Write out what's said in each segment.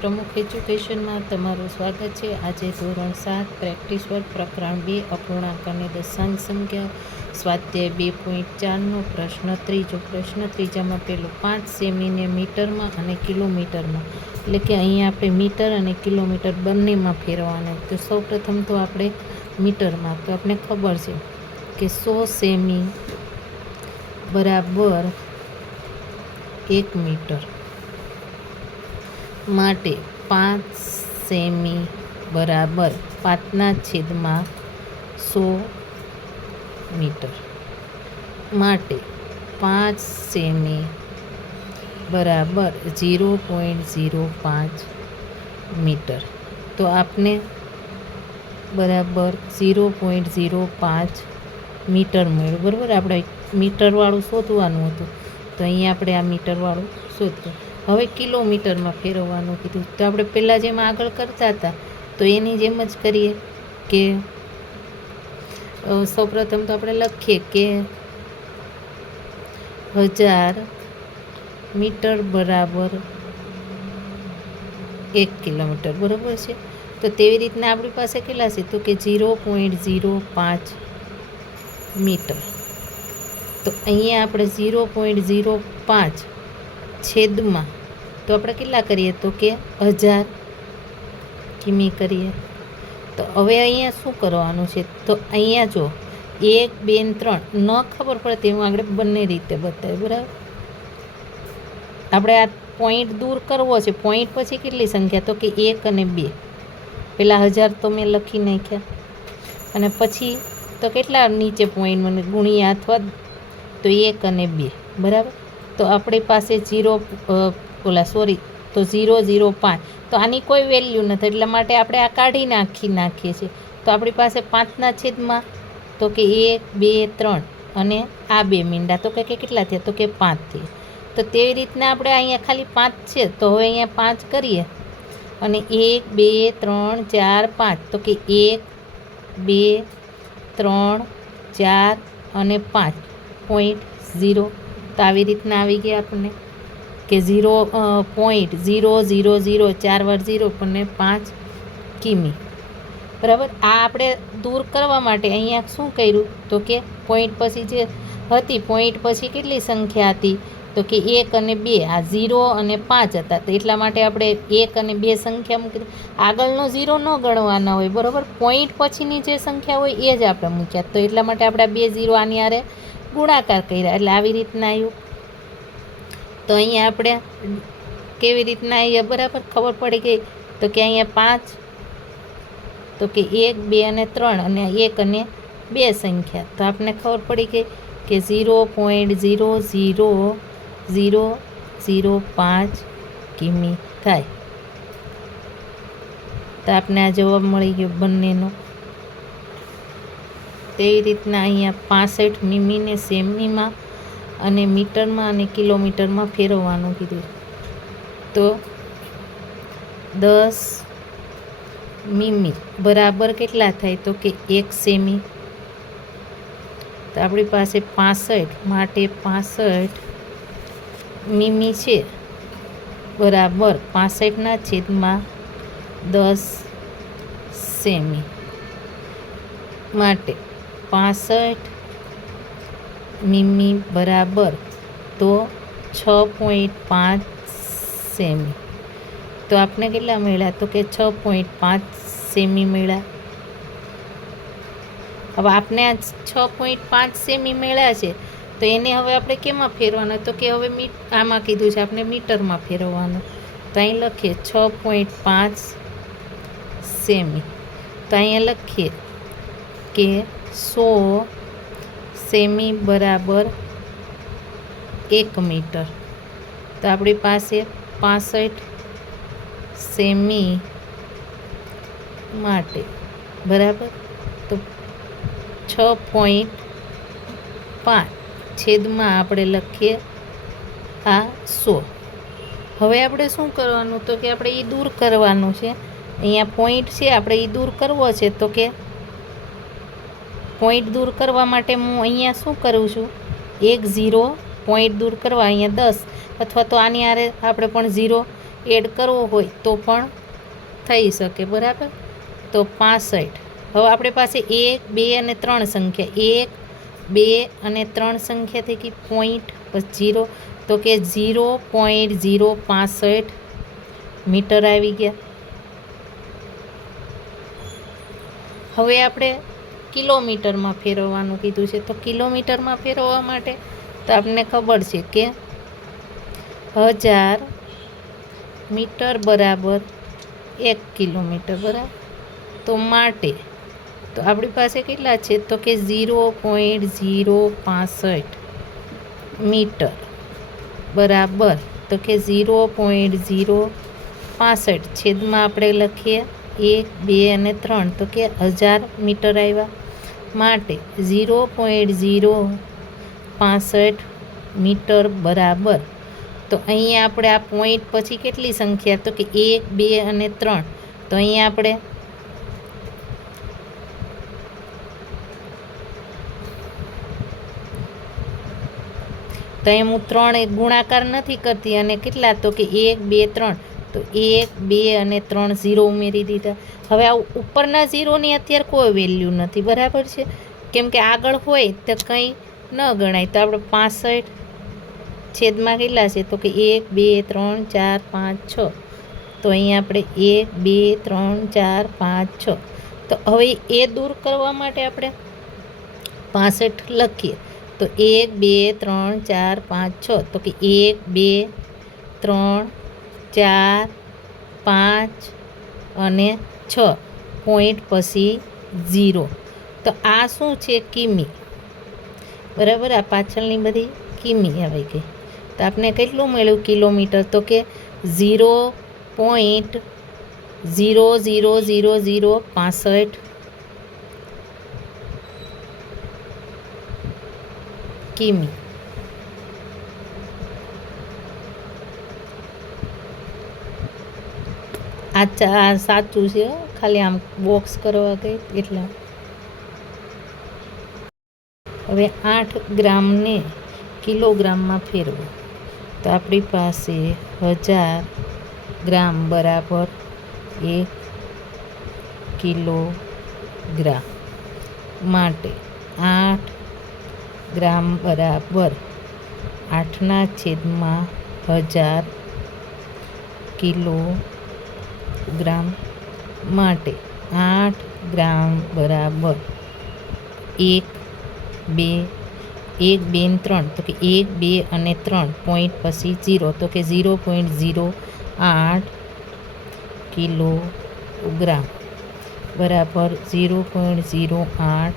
પ્રમુખ એજ્યુકેશનમાં તમારું સ્વાગત છે। આજે ધોરણ 7 પ્રેક્ટિસ વર્ક પ્રકરણ 2 અપૂર્ણાંક અને દશાંશ સંખ્યા સ્વાધ્યાય 2.4નો પ્રશ્ન ત્રીજો। પ્રશ્ન ત્રીજામાં પેલું 5 સેમીને મીટરમાં અને કિલોમીટરમાં, એટલે કે અહીંયા આપણે મીટર અને કિલોમીટર બંનેમાં ફેરવવાના। તો સૌપ્રથમ તો આપણે મીટરમાં, તો આપણે ખબર છે કે 100 સેમી બરાબર 1 મીટર માટે 5 સેમી બરાબર 5/100 મીટર માટે 5 સેમી બરાબર 0.05 મીટર। તો આપને બરાબર 0.05 મીટર મળ્યું, બરાબર। આપણે મીટરવાળું શોધવાનું હતું, તો અહીંયા આપણે આ મીટરવાળું શોધ્યું। હવે કિલોમીટરમાં ફેરવવાનું કીધું, તો આપણે પહેલાં જેમ આગળ કરતા હતા તો એની જેમ જ કરીએ કે સૌપ્રથમ તો આપણે લખીએ કે 1000 મીટર બરાબર 1 કિલોમીટર, બરાબર છે। તો તેવી રીતના આપણી પાસે કેટલા છે, તો કે 0.05 મીટર। તો અહીંયા આપણે 0.05 છેદમાં તો આપણે કેટલા કરીએ, તો કે 1000 કિમી કરીએ। તો હવે અહીંયા શું કરવાનું છે, તો અહીંયા જો 1, 2 ને 3 ન ખબર પડે તેવું આગળ બંને રીતે બતાવે, બરાબર। આપણે આ પોઈન્ટ દૂર કરવો છે, પોઈન્ટ પછી કેટલી સંખ્યા, તો કે 1 અને 2, પહેલાં 1000 તો મેં લખી નાખ્યા, અને પછી તો કેટલા નીચે પોઈન્ટ મને ગુણ્યા અથવા તો 1 અને 2, બરાબર। તો આપણી પાસે 0.05, તો આની કોઈ વેલ્યુ નથી, એટલા માટે આપણે આ કાઢી નાખીએ છીએ। તો આપણી પાસે 5ના છેદમાં તો કે 1, 2, 3 અને આ 2 મીંડા તો કે કેટલા થયા, તો કે 5 થયા। તો તેવી રીતના આપણે અહીંયા ખાલી 5 છે, તો હવે અહીંયા 5 કરીએ અને 1, 2, 3, 4, 5, તો કે 1, 2, 3, 4 અને 5.0। તો આવી રીતના આવી ગયા આપણને કે 0.000 4 વાર 0 પણ 5 કિમી, બરાબર। આ આપણે દૂર કરવા માટે અહીંયા શું કર્યું, તો કે પોઈન્ટ પછી જે હતી, પોઈન્ટ પછી કેટલી સંખ્યા હતી, તો કે 1 અને 2, આ 0 અને 5 હતા, તો એટલા માટે આપણે 1 અને 2 સંખ્યા મૂકી, આગળનો 0 ન ગણવાના હોય, બરાબર। પોઈન્ટ પછીની જે સંખ્યા હોય એ જ આપણે મૂક્યા, તો એટલા માટે આપણે 2 0 આની આરે ગુણાકાર કર્યા, એટલે આવી રીતના આવ્યું। તો અહીંયા આપણે કેવી રીતના અહીંયા બરાબર ખબર પડી ગઈ, તો કે અહીંયા 5, તો કે 1, 2 અને 3 અને 1 અને 2 સંખ્યા, તો આપણને ખબર પડી ગઈ કે 0.00005 કિમી થાય। તો આપણે આ જવાબ મળી ગયો બંનેનો। તેવી રીતના અહીંયા 65 મીમીને સેમીમાં અને મીટરમાં અને કિલોમીટરમાં ફેરવવાનું કીધું, તો 10 મીમી બરાબર કેટલા થાય, તો કે 1 સેમી। તો આપણી પાસે 65 માટે 65 મીમી છે બરાબર 65ના છેદમાં 10 સેમી માટે 65 મીમી બરાબર તો 6.5 સેમી। તો આપણે કેટલા મળ્યા, તો કે 6.5 સેમી મળ્યા। હવે આપણે આ 6.5 સેમી મળ્યા છે, તો એને હવે આપણે કેમાં ફેરવાના, તો કે હવે આમાં કીધું છે આપણે મીટરમાં ફેરવવાનું, તો અહીં લખીએ 6.5 સેમી। તો અહીંયા લખીએ કે 100 સેમી બરાબર 1 મીટર। તો આપણી પાસે 65 સેમી માટે બરાબર તો 6.5 છેદમાં આપણે લખીએ આ 100। હવે આપણે શું કરવાનું, તો કે આપણે એ દૂર કરવાનું છે, અહીંયા પોઈન્ટ છે આપણે એ દૂર કરવો છે, તો કે પોઈન્ટ દૂર કરવા માટે હું અહીંયા શું કરું છું, 1 0 પોઈન્ટ દૂર કરવા અહીંયા 10 અથવા તો આની આરે આપણે પણ 0 એડ કરવો હોય તો પણ થઈ શકે, બરાબર. તો 65. હવે આપણી પાસે 1, 2 અને 3 સંખ્યા, 1, 2 અને 3 સંખ્યા થઈ ગઈ પોઈન્ટ, પછી 0, તો કે 0.065 મીટર આવી ગયા. હવે આપણે કિલોમીટરમાં ફેરવવાનું કીધું છે, તો કિલોમીટરમાં ફેરવવા માટે તો આપણને ખબર છે કે 1000 મીટર બરાબર 1 કિલોમીટર, બરાબર. તો માટે તો આપણી પાસે કેટલા છે, તો કે 0.065 મીટર બરાબર, તો કે 0.065 છેદમાં આપણે લખીએ 1, 2 અને 3, તો કે 1000 મીટર આવ્યા. માટે 0.065 મીટર બરાબર, તો અહીંયા આપણે આ પોઈન્ટ પછી કેટલી સંખ્યા, તો કે 1, 2 અને 3, તો અહીંયા આપણે તો એમ હું 3 ગુણાકાર નથી કરતી, અને કેટલા, તો કે 1, 2, 3, તો 1, 2 અને 3 0 ઉમેરી દીધા. હવે આ ઉપરના ઝીરોની અત્યારે કોઈ વેલ્યુ નથી, બરાબર છે, કેમ કે આગળ હોય તો કંઈ ન ગણાય. તો આપણે 65 છેદમાં કેટલા છે, તો કે 1, 2, 3, 4, 5, 6, તો અહીંયા આપણે 1, 2, 3, 4, 5, 6. તો હવે એ દૂર કરવા માટે આપણે 65 લખીએ, તો 1, 2, 3, 4, 5, 6, તો કે 1, 2, 3, 4, 5 અને 6 પોઈન્ટ પછી 0. તો આ શું છે, કિમી, બરાબર. આ પાછળની બધી કિમી આવી ગઈ. તો આપણે કેટલું મળ્યું કિલોમીટર, તો કે 0.00065 કિમી. આ સાચું છે, ખાલી આમ બોક્સ કરવા ગઈ એટલા. હવે 8 ગ્રામને કિલોગ્રામમાં ફેરવો, તો આપણી પાસે 1000 ગ્રામ બરાબર 1 કિલોગ્રામ. માટે 8 ગ્રામ બરાબર 8ના છેદમાં 1000 કિલોગ્રામ. માટે 8 ગ્રામ બરાબર 1, 2, 1, 2 અને 3, તો કે 1, 2 અને 3 પોઈન્ટ પછી 0, તો કે 0.08 કિલોગ્રામ બરાબર 0.08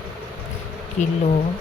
કિલોગ્રામ.